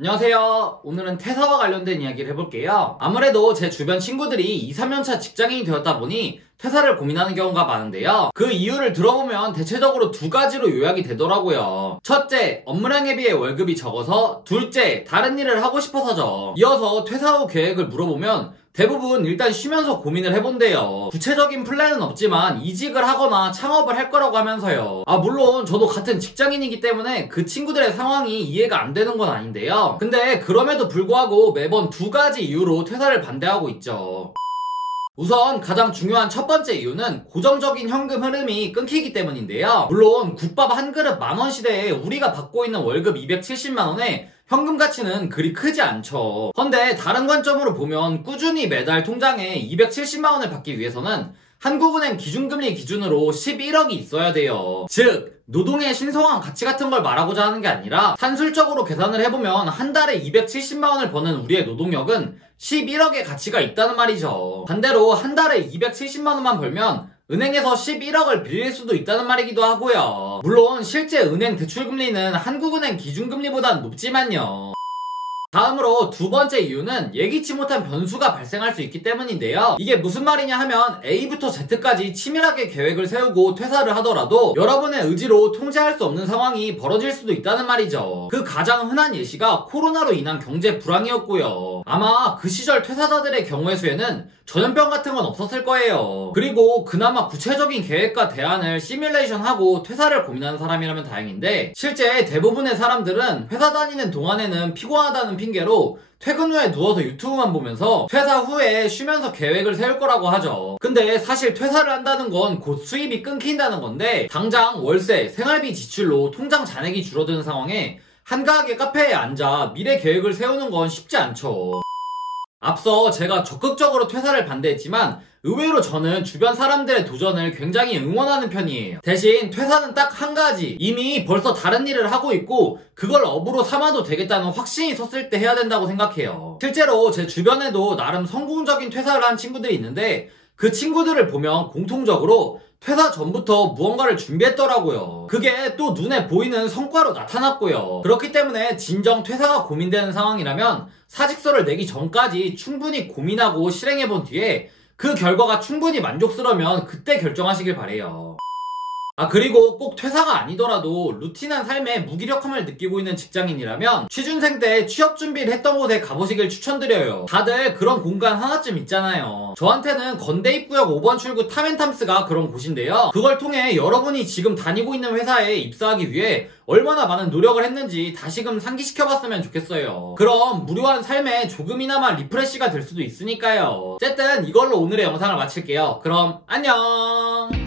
안녕하세요. 오늘은 퇴사와 관련된 이야기를 해볼게요. 아무래도 제 주변 친구들이 2, 3년차 직장인이 되었다 보니 퇴사를 고민하는 경우가 많은데요. 그 이유를 들어보면 대체적으로 두 가지로 요약이 되더라고요. 첫째, 업무량에 비해 월급이 적어서. 둘째, 다른 일을 하고 싶어서죠. 이어서 퇴사 후 계획을 물어보면 대부분 일단 쉬면서 고민을 해본대요. 구체적인 플랜은 없지만 이직을 하거나 창업을 할 거라고 하면서요. 물론 저도 같은 직장인이기 때문에 그 친구들의 상황이 이해가 안 되는 건 아닌데요. 근데 그럼에도 불구하고 매번 두 가지 이유로 퇴사를 반대하고 있죠. 우선 가장 중요한 첫 번째 이유는 고정적인 현금 흐름이 끊기기 때문인데요. 물론 국밥 한 그릇 10,000원 시대에 우리가 받고 있는 월급 270만원에 현금 가치는 그리 크지 않죠. 그런데 다른 관점으로 보면 꾸준히 매달 통장에 270만원을 받기 위해서는 한국은행 기준금리 기준으로 11억이 있어야 돼요. 즉 노동의 신성한 가치 같은 걸 말하고자 하는 게 아니라 산술적으로 계산을 해보면 한 달에 270만원을 버는 우리의 노동력은 11억의 가치가 있다는 말이죠. 반대로 한 달에 270만원만 벌면 은행에서 11억을 빌릴 수도 있다는 말이기도 하고요. 물론 실제 은행 대출금리는 한국은행 기준금리보단 높지만요. 다음으로 두 번째 이유는 예기치 못한 변수가 발생할 수 있기 때문인데요. 이게 무슨 말이냐 하면 A부터 Z까지 치밀하게 계획을 세우고 퇴사를 하더라도 여러분의 의지로 통제할 수 없는 상황이 벌어질 수도 있다는 말이죠. 그 가장 흔한 예시가 코로나로 인한 경제 불황이었고요. 아마 그 시절 퇴사자들의 경우의 수에는 전염병 같은 건 없었을 거예요. 그리고 그나마 구체적인 계획과 대안을 시뮬레이션하고 퇴사를 고민하는 사람이라면 다행인데 실제 대부분의 사람들은 회사 다니는 동안에는 피곤하다는 핑계로 퇴근 후에 누워서 유튜브만 보면서 퇴사 후에 쉬면서 계획을 세울 거라고 하죠. 근데 사실 퇴사를 한다는 건 곧 수입이 끊긴다는 건데 당장 월세, 생활비 지출로 통장 잔액이 줄어드는 상황에 한가하게 카페에 앉아 미래 계획을 세우는 건 쉽지 않죠. 앞서 제가 적극적으로 퇴사를 반대했지만 의외로 저는 주변 사람들의 도전을 굉장히 응원하는 편이에요. 대신 퇴사는 딱 한 가지, 이미 벌써 다른 일을 하고 있고 그걸 업으로 삼아도 되겠다는 확신이 섰을 때 해야 된다고 생각해요. 실제로 제 주변에도 나름 성공적인 퇴사를 한 친구들이 있는데 그 친구들을 보면 공통적으로 퇴사 전부터 무언가를 준비했더라고요. 그게 또 눈에 보이는 성과로 나타났고요. 그렇기 때문에 진정 퇴사가 고민되는 상황이라면 사직서를 내기 전까지 충분히 고민하고 실행해본 뒤에 그 결과가 충분히 만족스러우면 그때 결정하시길 바래요. 그리고 꼭 퇴사가 아니더라도 루틴한 삶에 무기력함을 느끼고 있는 직장인이라면 취준생 때 취업 준비를 했던 곳에 가보시길 추천드려요. 다들 그런 공간 하나쯤 있잖아요. 저한테는 건대 입구역 5번 출구 탐앤탐스가 그런 곳인데요. 그걸 통해 여러분이 지금 다니고 있는 회사에 입사하기 위해 얼마나 많은 노력을 했는지 다시금 상기시켜봤으면 좋겠어요. 그럼 무료한 삶에 조금이나마 리프레시가 될 수도 있으니까요. 어쨌든 이걸로 오늘의 영상을 마칠게요. 그럼 안녕.